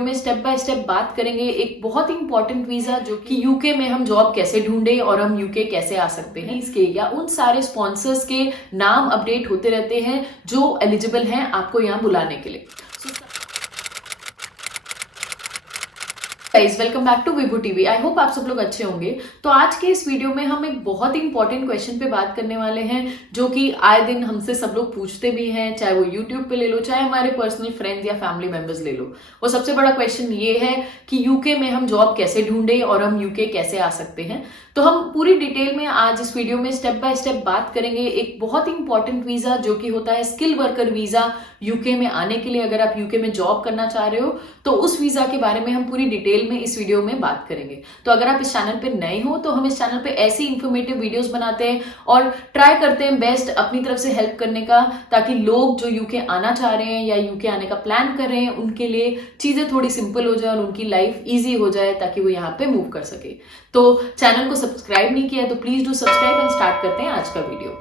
में step by step बात करेंगे एक बहुत ही इंपॉर्टेंट वीजा जो कि यूके में हम जॉब कैसे ढूंढे और हम यूके कैसे आ सकते हैं इसके या उन सारे स्पॉन्सर्स के नाम अपडेट होते रहते हैं जो एलिजिबल हैं आपको यहाँ बुलाने के लिए। Guys welcome back to Vibhu TV. I hope आप सब लोग अच्छे होंगे। तो आज के इस वीडियो में हम एक बहुत ही इंपॉर्टेंट क्वेश्चन पे बात करने वाले हैं जो कि आए दिन हमसे सब लोग पूछते भी हैं, चाहे वो यूट्यूब पे ले लो, चाहे हमारे पर्सनल फ्रेंड्स या फैमिली मेंबर्स ले लो। वो सबसे बड़ा क्वेश्चन ये है कि यूके में हम जॉब कैसे ढूंढे और हम यूके कैसे आ सकते हैं। तो हम पूरी डिटेल में आज इस वीडियो में स्टेप बाय स्टेप बात करेंगे एक बहुत ही इंपॉर्टेंट वीजा जो कि होता है स्किल वर्कर वीजा। यूके में आने के लिए अगर आप यूके में जॉब करना चाह रहे हो तो उस वीजा के बारे में हम पूरी डिटेल में इस वीडियो में बात करेंगे। तो अगर आप इस चैनल पे नए हो तो हम इस चैनल पे ऐसी इंफॉर्मेटिव वीडियोस बनाते हैं और ट्राई करते हैं बेस्ट अपनी तरफ से हेल्प करने का, ताकि लोग जो यूके आना चाह रहे हैं या यूके आने का प्लान कर रहे हैं उनके लिए चीजें थोड़ी सिंपल हो जाए और उनकी लाइफ ईजी हो जाए ताकि वो यहाँ पे मूव कर सके। तो चैनल को सब्सक्राइब नहीं किया है तो please do subscribe and start करते हैं आज का वीडियो।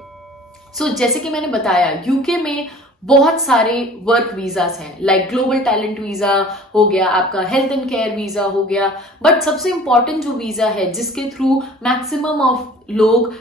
सो जैसे कि मैंने बताया यूके में बहुत सारे वर्क वीजास हैं, लाइक ग्लोबल टैलेंट वीजा हो गया, आपका हेल्थ एंड केयर वीजा हो गया, बट सबसे इंपॉर्टेंट जो वीजा है जिसके थ्रू मैक्सिमम ऑफ लोग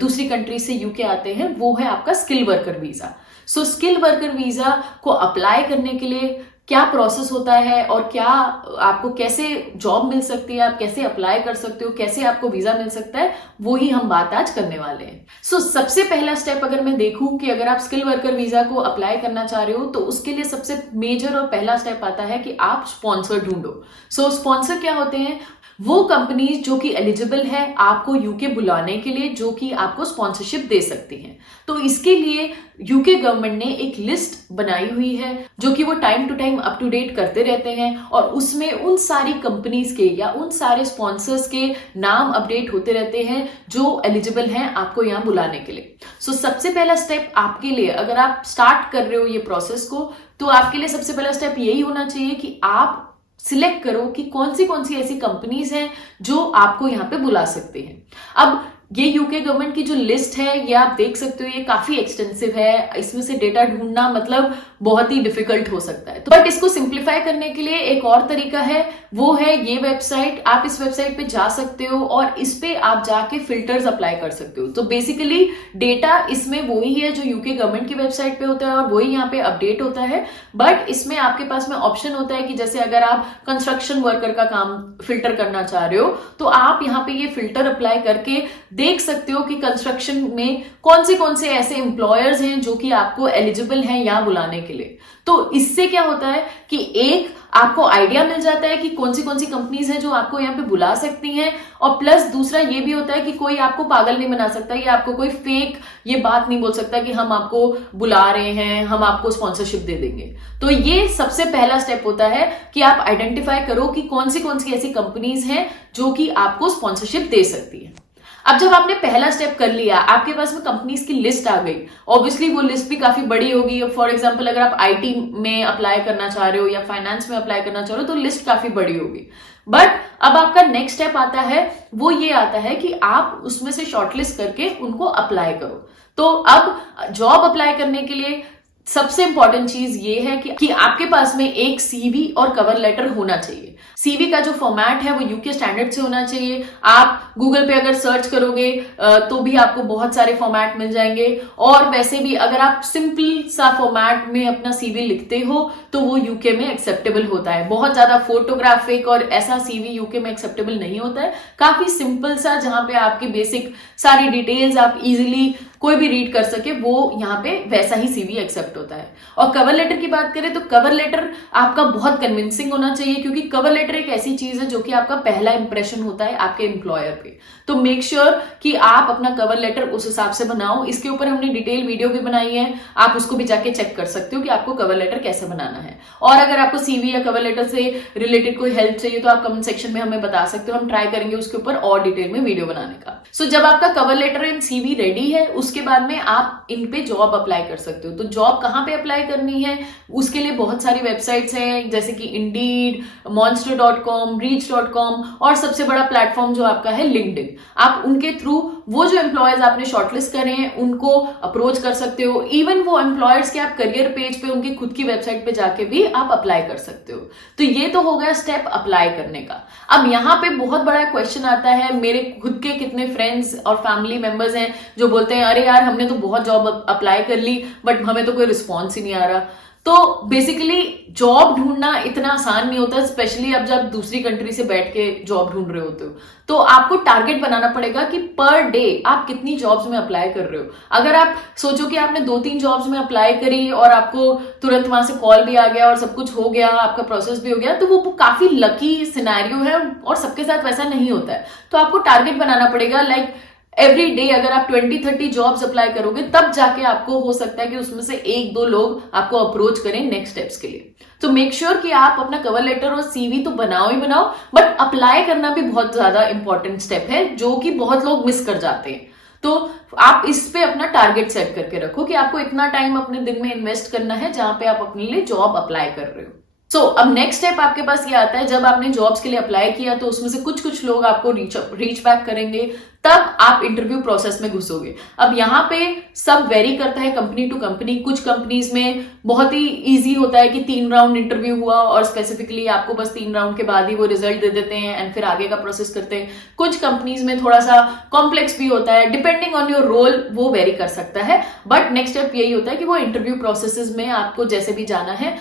दूसरी कंट्री से यूके आते हैं वो है आपका skill worker visa. So skill worker visa को अप्लाई करने के लिए क्या प्रोसेस होता है और क्या आपको कैसे जॉब मिल सकती है, आप कैसे अप्लाई कर सकते हो, कैसे आपको वीजा मिल सकता है, वो ही हम बात आज करने वाले हैं। सो सबसे पहला स्टेप अगर मैं देखूं कि अगर आप स्किल वर्कर वीजा को अप्लाई करना चाह रहे हो तो उसके लिए सबसे मेजर और पहला स्टेप आता है कि आप स्पॉन्सर ढूंढो। सो स्पॉन्सर क्या होते हैं? वो कंपनीज जो कि एलिजिबल है आपको यूके बुलाने के लिए, जो कि आपको स्पॉन्सरशिप दे सकती हैं। तो इसके लिए यूके गवर्नमेंट ने एक लिस्ट बनाई हुई है जो कि वो time to time up to date करते रहते हैं और उसमें उन सारी कंपनीज के या उन सारे स्पॉन्सर्स के नाम अपडेट होते रहते हैं जो एलिजिबल हैं आपको यहाँ बुलाने के लिए। सो सबसे पहला स्टेप आपके लिए, अगर आप स्टार्ट कर रहे हो ये प्रोसेस को, तो आपके लिए सबसे पहला स्टेप यही होना चाहिए कि आप सिलेक्ट करो कि कौन सी ऐसी कंपनीज हैं जो आपको यहाँ पे बुला सकते हैं। अब ये यूके गवर्नमेंट की जो लिस्ट है ये आप देख सकते हो, ये काफी एक्सटेंसिव है, इसमें से डेटा ढूंढना मतलब बहुत ही डिफिकल्ट हो सकता है। तो बट इसको सिंप्लीफाई करने के लिए एक और तरीका है, वो है ये वेबसाइट। आप इस वेबसाइट पे जा सकते हो और इस पे आप जाके फिल्टर्स अप्लाई कर सकते हो। तो बेसिकली डेटा इसमें वही है जो यूके गवर्नमेंट की वेबसाइट पे होता है और वही यहाँ पे अपडेट होता है, बट इसमें आपके पास में ऑप्शन होता है कि जैसे अगर आप कंस्ट्रक्शन वर्कर का काम फिल्टर करना चाह रहे हो तो आप यहाँ पे ये फिल्टर अप्लाई करके देख सकते हो कि कंस्ट्रक्शन में कौन से ऐसे एम्प्लॉयर्स हैं जो कि आपको एलिजिबल हैं यहाँ बुलाने के लिए। तो इससे क्या होता है कि एक आपको आइडिया मिल जाता है कि कौन सी कंपनीज हैं जो आपको यहाँ पे बुला सकती हैं, और प्लस दूसरा ये भी होता है कि कोई आपको पागल नहीं बना सकता या आपको कोई फेक ये बात नहीं बोल सकता कि हम आपको बुला रहे हैं, हम आपको स्पॉन्सरशिप दे देंगे। तो ये सबसे पहला स्टेप होता है कि आप आइडेंटिफाई करो कि कौन सी ऐसी कंपनीज हैं जो कि आपको स्पॉन्सरशिप दे सकती है। अब जब आपने पहला स्टेप कर लिया, आपके पास में कंपनीज की लिस्ट आ गई, ऑब्वियसली वो लिस्ट भी काफी बड़ी होगी। फॉर एग्जांपल अगर आप आईटी में अप्लाई करना चाह रहे हो या फाइनेंस में अप्लाई करना चाह रहे हो तो लिस्ट काफी बड़ी होगी। बट अब आपका नेक्स्ट स्टेप आता है, वो ये आता है कि आप उसमें से शॉर्टलिस्ट करके उनको अप्लाई करो। तो अब जॉब अप्लाई करने के लिए सबसे इंपॉर्टेंट चीज ये है कि आपके पास में एक सीवी और कवर लेटर होना चाहिए। सीवी का जो फॉर्मेट है वो यूके स्टैंडर्ड से होना चाहिए। आप गूगल पे अगर सर्च करोगे तो भी आपको बहुत सारे फॉर्मेट मिल जाएंगे, और वैसे भी अगर आप सिंपल सा फॉर्मेट में अपना सीवी लिखते हो तो वो यूके में एक्सेप्टेबल होता है। बहुत ज्यादा फोटोग्राफिक और ऐसा सीवी यूके में एक्सेप्टेबल नहीं होता है। काफी सिंपल सा जहां पे आपकी बेसिक सारी डिटेल्स आप इजीली कोई भी रीड कर सके, वो यहाँ पे वैसा ही सीवी एक्सेप्ट होता है। और कवर लेटर की बात करें तो कवर लेटर आपका बहुत कन्विंसिंग होना चाहिए, क्योंकि कवर लेटर एक ऐसी चीज है जो कि आपका पहला इंप्रेशन होता है आपके एम्प्लॉयर पे। तो मेक श्योर कि आप अपना कवर लेटर उस हिसाब से बनाओ। इसके ऊपर हमने डिटेल वीडियो भी बनाई है, आप उसको भी जाके चेक कर सकते हो कि आपको कवर लेटर कैसे बनाना है। और अगर आपको सीवी या कवर लेटर से रिलेटेड कोई हेल्प चाहिए तो आप कमेंट सेक्शन में हमें बता सकते हो, हम ट्राई करेंगे उसके ऊपर और डिटेल में वीडियो बनाने का। सो जब आपका cover letter and CV ready है उसके बाद में आप इन पे जॉब अप्लाई कर सकते हो। तो जॉब कहाँ पे अप्लाई करनी है उसके लिए बहुत सारी वेबसाइट्स हैं, जैसे कि इंडीड, monster.com, reach.com और सबसे बड़ा प्लेटफॉर्म जो आपका है लिंक्डइन। आप उनके थ्रू वो जो एम्प्लॉयर्स आपने शॉर्टलिस्ट करे हैं उनको अप्रोच कर सकते हो। इवन वो एम्प्लॉयर्स के आप करियर पेज पे उनकी खुद की वेबसाइट पे जाके भी आप अप्लाई कर सकते हो। तो ये तो हो गया स्टेप अप्लाई करने का। अब यहाँ पे बहुत बड़ा क्वेश्चन आता है, मेरे खुद के कितने फ्रेंड्स और फैमिली मेंबर्स हैं जो बोलते हैं अरे यार हमने तो बहुत जॉब अप्लाई कर ली बट हमें तो कोई रिस्पॉन्स ही नहीं आ रहा। तो बेसिकली जॉब ढूंढना इतना आसान नहीं होता, स्पेशली अब जब दूसरी कंट्री से बैठ के जॉब ढूंढ रहे होते हो। तो आपको टारगेट बनाना पड़ेगा कि पर डे आप कितनी जॉब्स में अप्लाई कर रहे हो। अगर आप सोचो कि आपने 2-3 जॉब्स में अप्लाई करी और आपको तुरंत वहां से कॉल भी आ गया और सब कुछ हो गया, आपका प्रोसेस भी हो गया, तो वो काफी लकी सिनेरियो है और सबके साथ वैसा नहीं होता है। तो आपको टारगेट बनाना पड़ेगा, लाइक एवरी डे अगर आप 20-30 जॉब्स अप्लाई करोगे तब जाके आपको हो सकता है कि उसमें से 1-2 लोग आपको अप्रोच करें नेक्स्ट स्टेप्स के लिए। तो मेक श्योर कि आप अपना कवर लेटर और सीवी तो बनाओ ही बनाओ, बट अप्लाई करना भी बहुत ज्यादा इंपॉर्टेंट स्टेप है जो कि बहुत लोग मिस कर जाते हैं। तो आप इस पे अपना टारगेट सेट करके रखो कि आपको इतना टाइम अपने दिन में इन्वेस्ट करना है जहां पे आप अपने लिए जॉब अप्लाई कर रहे हो। अब नेक्स्ट स्टेप आपके पास ये आता है, जब आपने जॉब्स के लिए अप्लाई किया तो उसमें से कुछ लोग आपको रीच बैक करेंगे, तब आप इंटरव्यू प्रोसेस में घुसोगे। अब यहाँ पे सब वेरी करता है कंपनी टू कंपनी। कुछ कंपनीज में बहुत ही इजी होता है कि 3 राउंड इंटरव्यू हुआ और स्पेसिफिकली आपको बस 3 राउंड के बाद ही वो रिजल्ट दे देते हैं एंड फिर आगे का प्रोसेस करते हैं। कुछ कंपनीज में थोड़ा सा कॉम्प्लेक्स भी होता है, डिपेंडिंग ऑन योर रोल वो वेरी कर सकता है। बट नेक्स्ट स्टेप यही होता है कि वो इंटरव्यू प्रोसेसेस में आपको जैसे भी जाना है,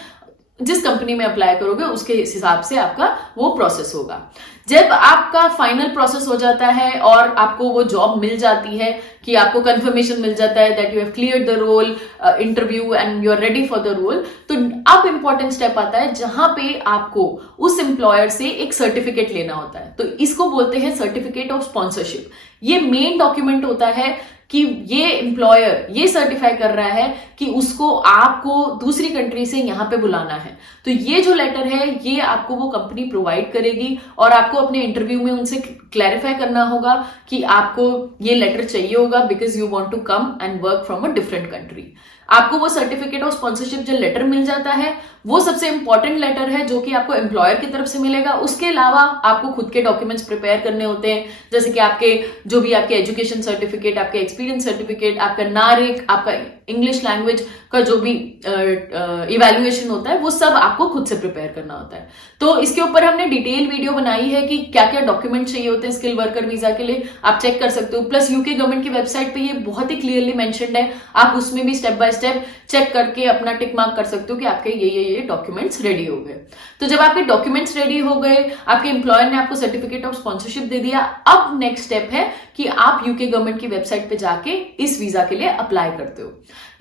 जिस कंपनी में अप्लाई करोगे उसके हिसाब से आपका वो प्रोसेस होगा। जब आपका फाइनल प्रोसेस हो जाता है और आपको वो जॉब मिल जाती है कि आपको कंफर्मेशन मिल जाता है that you have cleared the role interview and you are ready for the role, तो अब इंपॉर्टेंट स्टेप आता है जहां पे आपको उस एम्प्लॉयर से एक सर्टिफिकेट लेना होता है। तो इसको बोलते हैं सर्टिफिकेट ऑफ स्पॉन्सरशिप। ये मेन डॉक्यूमेंट होता है कि ये एम्प्लॉयर ये सर्टिफाई कर रहा है कि उसको आपको दूसरी कंट्री से यहां पे बुलाना है। तो ये जो लेटर है ये आपको वो कंपनी प्रोवाइड करेगी और आपको अपने इंटरव्यू में उनसे क्लैरिफाई करना होगा कि आपको ये लेटर चाहिए होगा because you want to come and work from a different country. आपको वो सर्टिफिकेट ऑफ स्पॉन्सरशिप जो लेटर मिल जाता है वो सबसे इंपॉर्टेंट लेटर है जो कि आपको एम्प्लॉयर की तरफ से मिलेगा। उसके अलावा आपको खुद के डॉक्यूमेंट्स प्रिपेयर करने होते हैं, जैसे कि आपके जो भी आपके एजुकेशन सर्टिफिकेट, आपके एक्सपीरियंस सर्टिफिकेट, आपका नारिक, आपका इंग्लिश लैंग्वेज का जो भी इवैल्यूएशन होता है वो सब आपको खुद से प्रिपेयर करना होता है। तो इसके ऊपर हमने डिटेल वीडियो बनाई है कि क्या क्या डॉक्यूमेंट चाहिए होते हैं स्किल वर्कर वीजा के लिए, आप चेक कर सकते हो। प्लस यूके गवर्नमेंट की वेबसाइट पे ये बहुत ही क्लियरली मेंशन्ड है, आप उसमें भी स्टेप बाय स्टेप चेक करके अपना टिक मार्क कर सकते हो कि आपके ये डॉक्यूमेंट्स रेडी हो गए। तो जब आपके डॉक्यूमेंट्स रेडी हो गए, आपके एम्प्लॉयर ने आपको सर्टिफिकेट ऑफ स्पॉन्सरशिप दे दिया, अब नेक्स्ट स्टेप है कि आप यूके गवर्नमेंट की वेबसाइट पे जाके इस वीजा के लिए अप्लाई करते हो।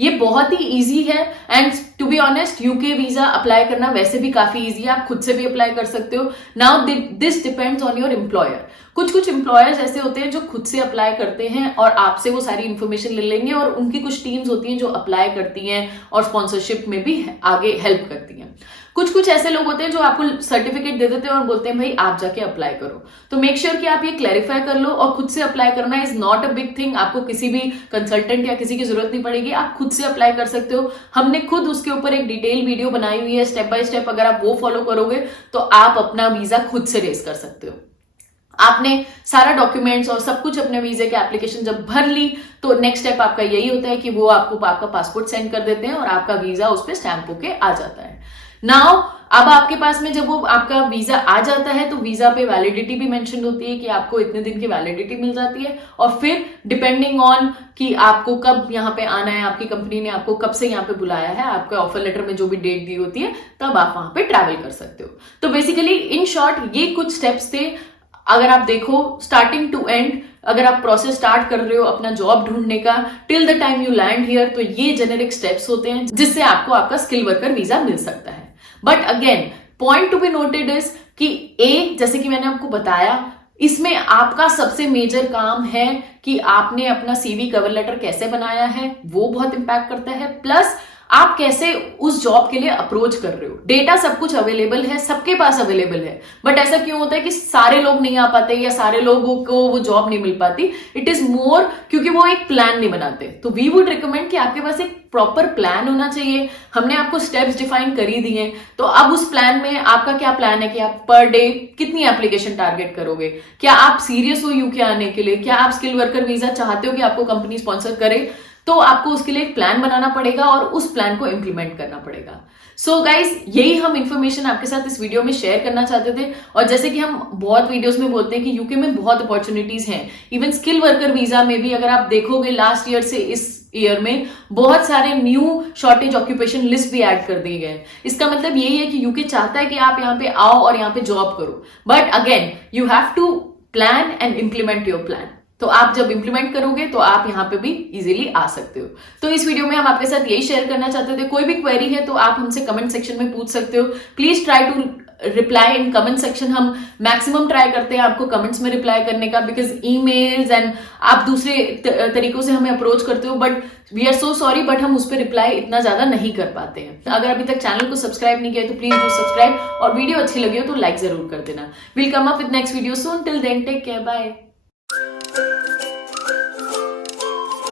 ये बहुत ही इजी है and to be honest UK visa apply करना वैसे भी काफी इजी है, आप खुद से भी अप्लाई कर सकते हो। Now this depends on your employer. कुछ एम्प्लॉयर्स ऐसे होते हैं जो खुद से अप्लाई करते हैं और आपसे वो सारी इन्फॉर्मेशन ले लेंगे और उनकी कुछ टीम्स होती हैं जो अप्लाई करती हैं और स्पॉन्सरशिप में भी आगे हेल्प करती हैं। कुछ ऐसे लोग होते हैं जो आपको सर्टिफिकेट दे देते हैं और बोलते हैं भाई आप जाके अप्लाई करो। तो मेक श्योर कि आप ये क्लैरिफाई कर लो, और खुद से अप्लाई करना is not a big thing. आपको किसी भी कंसल्टेंट या किसी की जरूरत नहीं पड़ेगी, आप खुद से अप्लाई कर सकते हो। हमने खुद उसके ऊपर एक डिटेल वीडियो बनाई हुई है स्टेप बाय स्टेप, अगर आप वो फॉलो करोगे तो आप अपना वीजा खुद से रेस कर सकते हो। आपने सारा डॉक्यूमेंट्स और सब कुछ अपने वीजे के एप्लीकेशन जब भर ली तो नेक्स्ट स्टेप आपका यही होता है कि वो आपको आपका पासपोर्ट सेंड कर देते हैं और आपका वीजा उस पर स्टैंप होके आ जाता है। नाउ अब आपके पास में जब वो आपका वीजा आ जाता है तो वीजा पे वैलिडिटी भी मेंशन होती है कि आपको इतने दिन की वैलिडिटी मिल जाती है, और फिर डिपेंडिंग ऑन कि आपको कब यहाँ पे आना है, आपकी कंपनी ने आपको कब से यहाँ पे बुलाया है, आपके ऑफर लेटर में जो भी डेट दी होती है तब आप वहां पे ट्रैवल कर सकते हो। तो बेसिकली इन शॉर्ट ये कुछ स्टेप्स थे। अगर आप देखो स्टार्टिंग टू एंड, अगर आप प्रोसेस स्टार्ट कर रहे हो अपना जॉब ढूंढने का till the time you land here, तो ये जेनेरिक स्टेप्स होते हैं जिससे आपको आपका स्किल वर्कर वीजा मिल सकता है। But again point to be noted is कि जैसे कि मैंने आपको बताया, इसमें आपका सबसे मेजर काम है कि आपने अपना सीवी कवर लेटर कैसे बनाया है, वो बहुत इंपैक्ट करता है। प्लस आप कैसे उस जॉब के लिए अप्रोच कर रहे हो। डेटा सब कुछ अवेलेबल है, सबके पास अवेलेबल है, बट ऐसा क्यों होता है कि सारे लोग नहीं आ पाते या सारे लोगों को वो जॉब नहीं मिल पाती? इट इज मोर क्योंकि वो एक प्लान नहीं बनाते। तो वी वुड रिकमेंड कि आपके पास एक प्रॉपर प्लान होना चाहिए। हमने आपको स्टेप्स डिफाइन कर ही दिए, तो अब उस प्लान में आपका क्या प्लान है कि आप पर डे कितनी एप्लीकेशन टारगेट करोगे, क्या आप सीरियस हो यूके आने के लिए, क्या आप स्किल वर्कर वीजा चाहते हो कि आपको कंपनी स्पॉन्सर करे, तो आपको उसके लिए एक प्लान बनाना पड़ेगा और उस प्लान को इंप्लीमेंट करना पड़ेगा। सो गाइज, यही हम इंफॉर्मेशन आपके साथ इस वीडियो में शेयर करना चाहते थे। और जैसे कि हम बहुत वीडियोस में बोलते हैं कि यूके में बहुत अपॉर्चुनिटीज हैं, इवन स्किल वर्कर वीजा में भी अगर आप देखोगे लास्ट ईयर से इस ईयर में बहुत सारे न्यू शॉर्टेज ऑक्यूपेशन लिस्ट भी ऐड कर दिए गए। इसका मतलब यही है कि यूके चाहता है कि आप यहाँ पे आओ और यहाँ पे जॉब करो, but again you have to plan and implement your plan. तो आप जब इंप्लीमेंट करोगे तो आप यहाँ पे भी इजीली आ सकते हो। तो इस वीडियो में हम आपके साथ यही शेयर करना चाहते थे। कोई भी क्वेरी है तो आप हमसे कमेंट सेक्शन में पूछ सकते हो। Please try to reply in comment section. हम मैक्सिमम ट्राई करते हैं आपको कमेंट्स में रिप्लाई करने का, बिकॉज ईमेल्स एंड आप दूसरे तरीकों से हमें अप्रोच करते हो, but we are so sorry, but हम उस पर रिप्लाई इतना ज्यादा नहीं कर पाते हैं। अगर अभी तक चैनल को सब्सक्राइब नहीं किया तो प्लीज डू सब्सक्राइब, और वीडियो अच्छी लगी हो तो लाइक जरूर कर देना। Will come up with next video soon. Till then take care, bye.